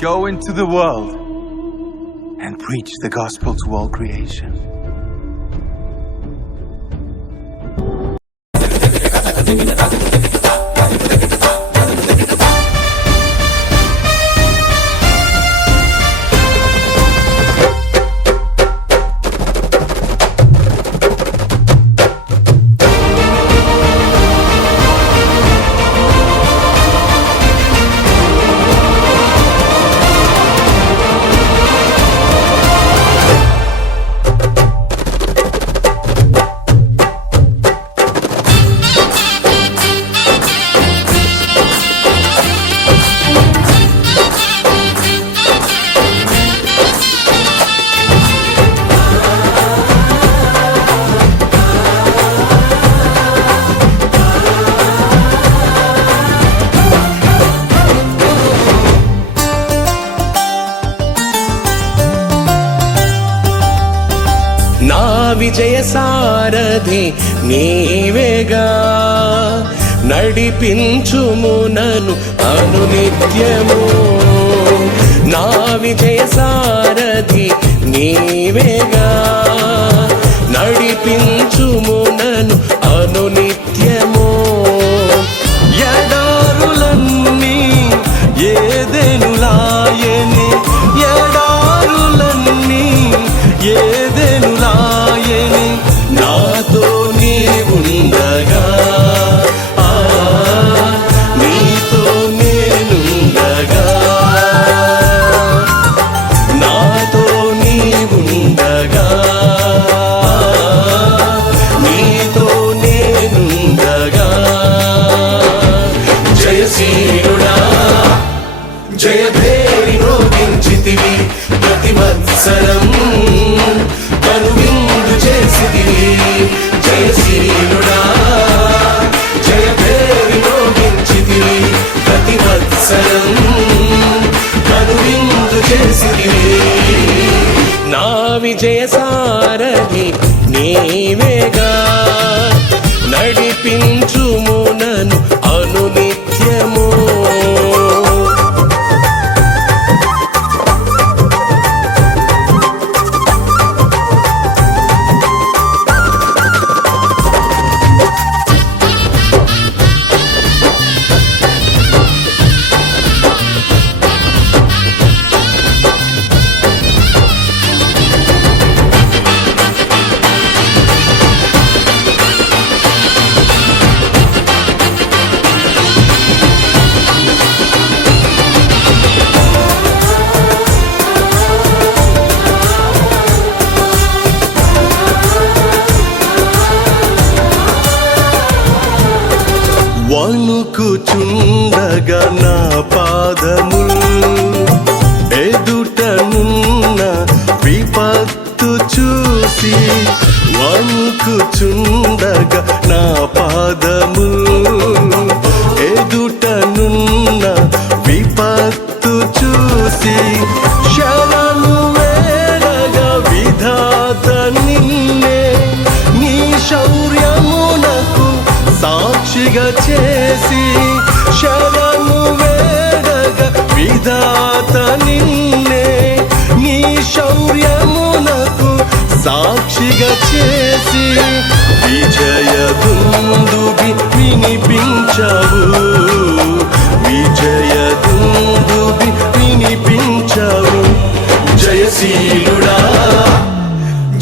Go into the world and preach the gospel to all creation. విజయ సారథి నీవేగా నడిపించుము నన్ను అనునిత్యము నా విజయ సారథి నీవేగా నడిపించుము నన్ను అనునిత్యము ఎడారులన్నీ ఏదెనులాయెను ఎడారులన్నీ ఏదెనులాయెను నాతో నీవుండగా నీతో నేనుండగా నాతో నీవుండగా నీతో నేనుండగా జయశీలుడా జయభేరి రోగించితివి ప్రతి వత్సరం కనువిందు చేసితివి జయశీలుడా జయభేరి రోగించితివి ప్రతి వత్సరం కనువిందు చేసితివి నా విజయ సారథి నీవేగా నడిపించుము నన్ను అనునిత్యము వణుకుచుండగా నా పాదములు ఎదుటనున్న విపత్తు చూసి వణుకుచుండగా నా పాదములు ఎదుటనున్న విపత్తు చూసి శరణు వేడగా విధాత నిన్నే నీ శౌర్యమునకు సాక్షిగా చేసి శరణు వేడగా విధాత నిన్నే నీ శౌర్యమునకు సాక్షిగా చేసి విజయ దుందుబి వినిపించవు విజయ దుందుబి వినిపించవు జయశీలుడా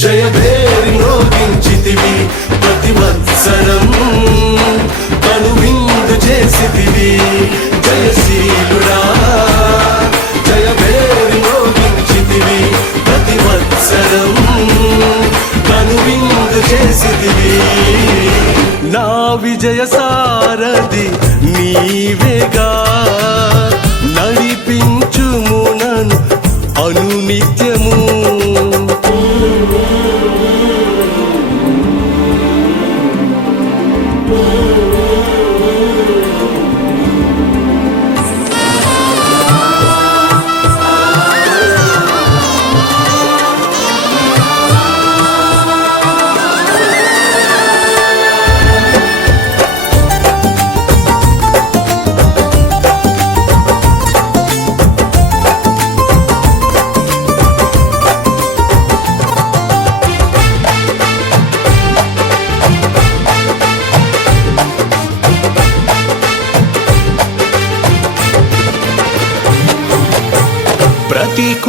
జయభేరి రోగించితివి ప్రతి వత్సరం కనువిందు చేసితివి జయశీలుడా జయభేరి రోగించితివి ప్రతి వత్సరం కనువిందు చేసితివి నా విజయ సారథి నీవేగా నడిపించుము నన్ను అనునిత్యము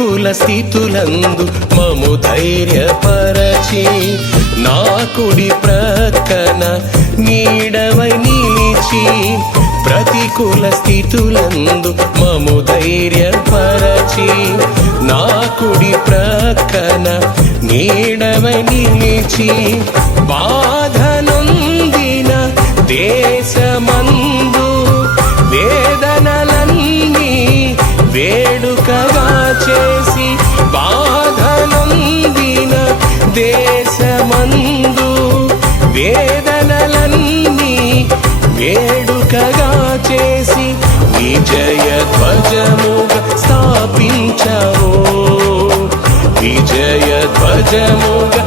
ప్రతికూల స్థితులందు మము ధైర్యపరచి నా కుడి ప్రక్కన నీడవై నిలిచి ప్రతికూల స్థితులందు మము ధైర్యపరచి నా కుడి ప్రక్కన నీడవై నిలిచి బాధనొందిన దేశమందు వేదనలన్నీ వేడుకగా చేసి బాధనొందిన దేశమందు వేదనలన్నీ వేడుకగా చేసి విజయ ధ్వజముగా స్థాపించవు విజయ ధ్వజముగా